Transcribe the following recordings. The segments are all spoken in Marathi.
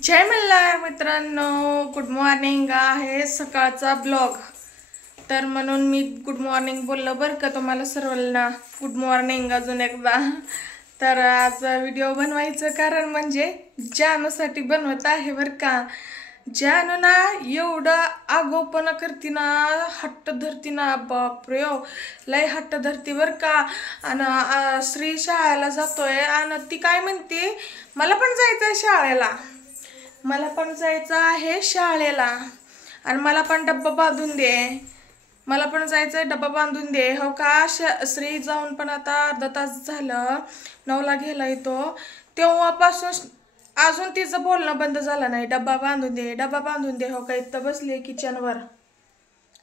जय मल्हार मित्रांनो, गुड मॉर्निंग आहे सकाळचा ब्लॉग। तर म्हणून मी गुड मॉर्निंग बोललं बरं का तुम्हाला सर्वांना। गुड मॉर्निंग अजून एकदा। तर आज व्हिडिओ बनवायचं कारण म्हणजे जानूसाठी बनवत आहे बरं का। जानू ना एवढं आगाऊपणा करती ना, हट्ट धरती ना, बापरे लय हट्ट धरती बरं का। आणि श्री शाळेला जातोय आणि ती काय म्हणते, मला पण जायचंय शाळेला, मला पण जायचं आहे शाळेला आणि मला पण डब्बा बांधून दे, मला पण जायचंय डब्बा बांधून दे। हो का, श्री जाऊन पण आता अर्धा तास झालं, 9ला गेलाय तो। तेव्हापासून अजून तिचं बोलणं बंद झालं नाही, डब्बा बांधून दे, डब्बा बांधून दे। हो का, इथं बसली किचनवर।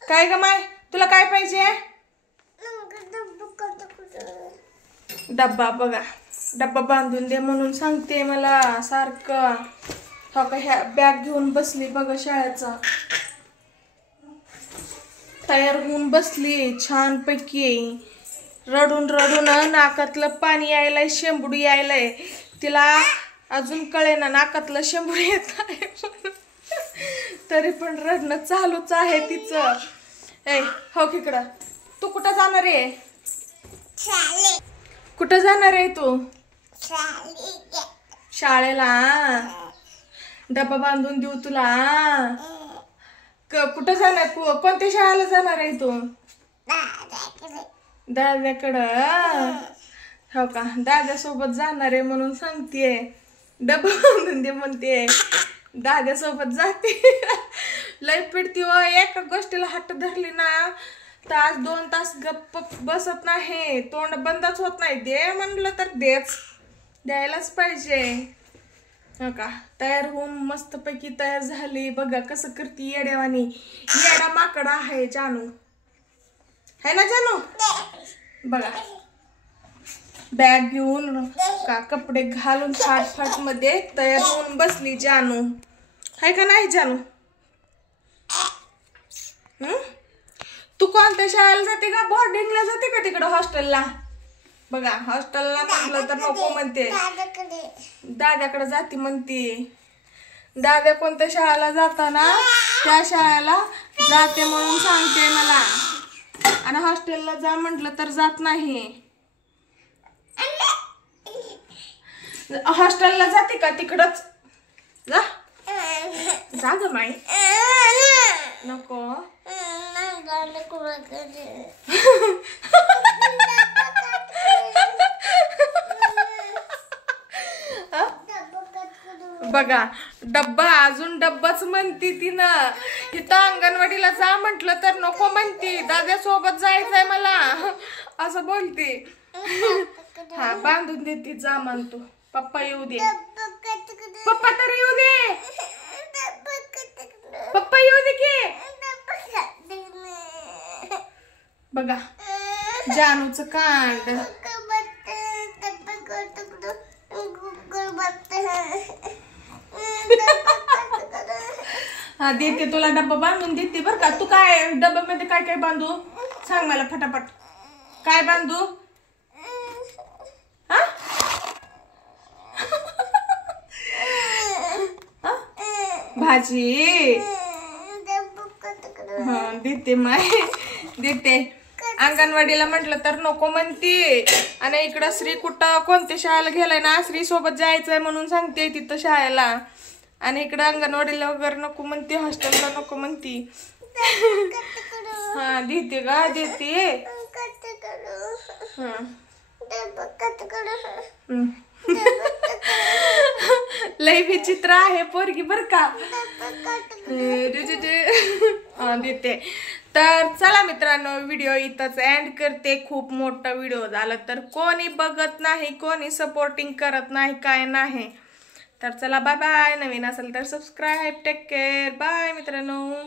काय ग माय, तुला काय पाहिजे? डब्बा बघा, डब्बा बांधून दे म्हणून सांगते मला सारखं। हो का, ह्या बॅग घेऊन बसली बघा शाळेचा, तयार होऊन बसली छान पैकी। रडून रडून नाकातलं पाणी यायलंय, शेंबूड यायलंय तिला, अजून कळेना नाकातलं शेंबूड येत आहे तरी पण रडणं चालूच आहे तिचं। ए हो इकडं, तू कुठं जाणार आहे? कुठं जाणार आहे तू? शाळेला। डब्बा बांधून देऊ तुला? कुठं जाणार, कोणत्या शाळेला जाणार आहे तू? दाद्याकडं। हो का, दाद्यासोबत जाणार आहे म्हणून सांगतेय, डब्बा बांधून दे म्हणते, दाद्यासोबत जाते लय पिडती व एका गोष्टीला हट्ट धरली ना, तास 2 तास गप्प बसत नाही, तोंड बंदच होत नाही। दे म्हणलं तर देच, द्यायलाच पाहिजे। हो का, तयार होऊन मस्त पैकी तयार झाली बघा, कसं करती येड्यावानी, येडा माकडा आहे जानू, है ना जानू? बघा, बॅग घेऊन का कपडे घालून फाटफाट मध्ये तयार होऊन बसली जानू, है का नाही जानू? तू कोणत्या शाळेला जाते का, बोर्डिंगला जाते का तिकडं हॉस्टेलला? बघा, हॉस्टेलला म्हटलं तर नको म्हणते, दाद्याकडे जाती म्हणते। दाद्या कोणत्या शाळेला जाताना त्या शाळेला जाते म्हणून सांगते मला, आणि हॉस्टेलला जा म्हटलं तर जात नाही। हॉस्टेलला जाते का तिकडच जा, जा ग माई, नको बघा, डब्बा अजून डब्बाच म्हणती तिनं। इथं अंगणवाडीला जा म्हटलं तर नको म्हणती, दाद्या सोबत जायचंय मला असं बोलती। हा बांधून देते, जा म्हणतो, पप्पा येऊ दे, पप्पा तर येऊ दे, पप्पा येऊ दे की। बघा जानूचं कांड। हा देते तुला, डब्बा बांधून देते बर का। तू काय डब्यामध्ये काय काय बांधू सांग मला फटाफट, काय बांधू? भाजी देते माय, देते। अंगणवाडीला म्हटलं तर नको म्हणती, आणि इकडं श्री कुठं कोणत्या शाळेला गेलाय ना, श्री सोबत जायचंय म्हणून सांगते तिथं शाळेला, आणि इकडं अंगणवाडीला वगैरे नको म्हणते, हॉस्टेलला नको म्हणती। हा देते गा, देते। लय विचित्र आहे पोरगी बर का। देते। तर चला मित्रांनो, व्हिडिओ इथंच एंड करते। खूप मोठा व्हिडिओ झाला तर कोणी बघत नाही, कोणी सपोर्टिंग करत नाही, काय नाही। तर चला बाय बाय, नवीन असेल तर सबस्क्राईब, टेक केअर, बाय मित्रांनो।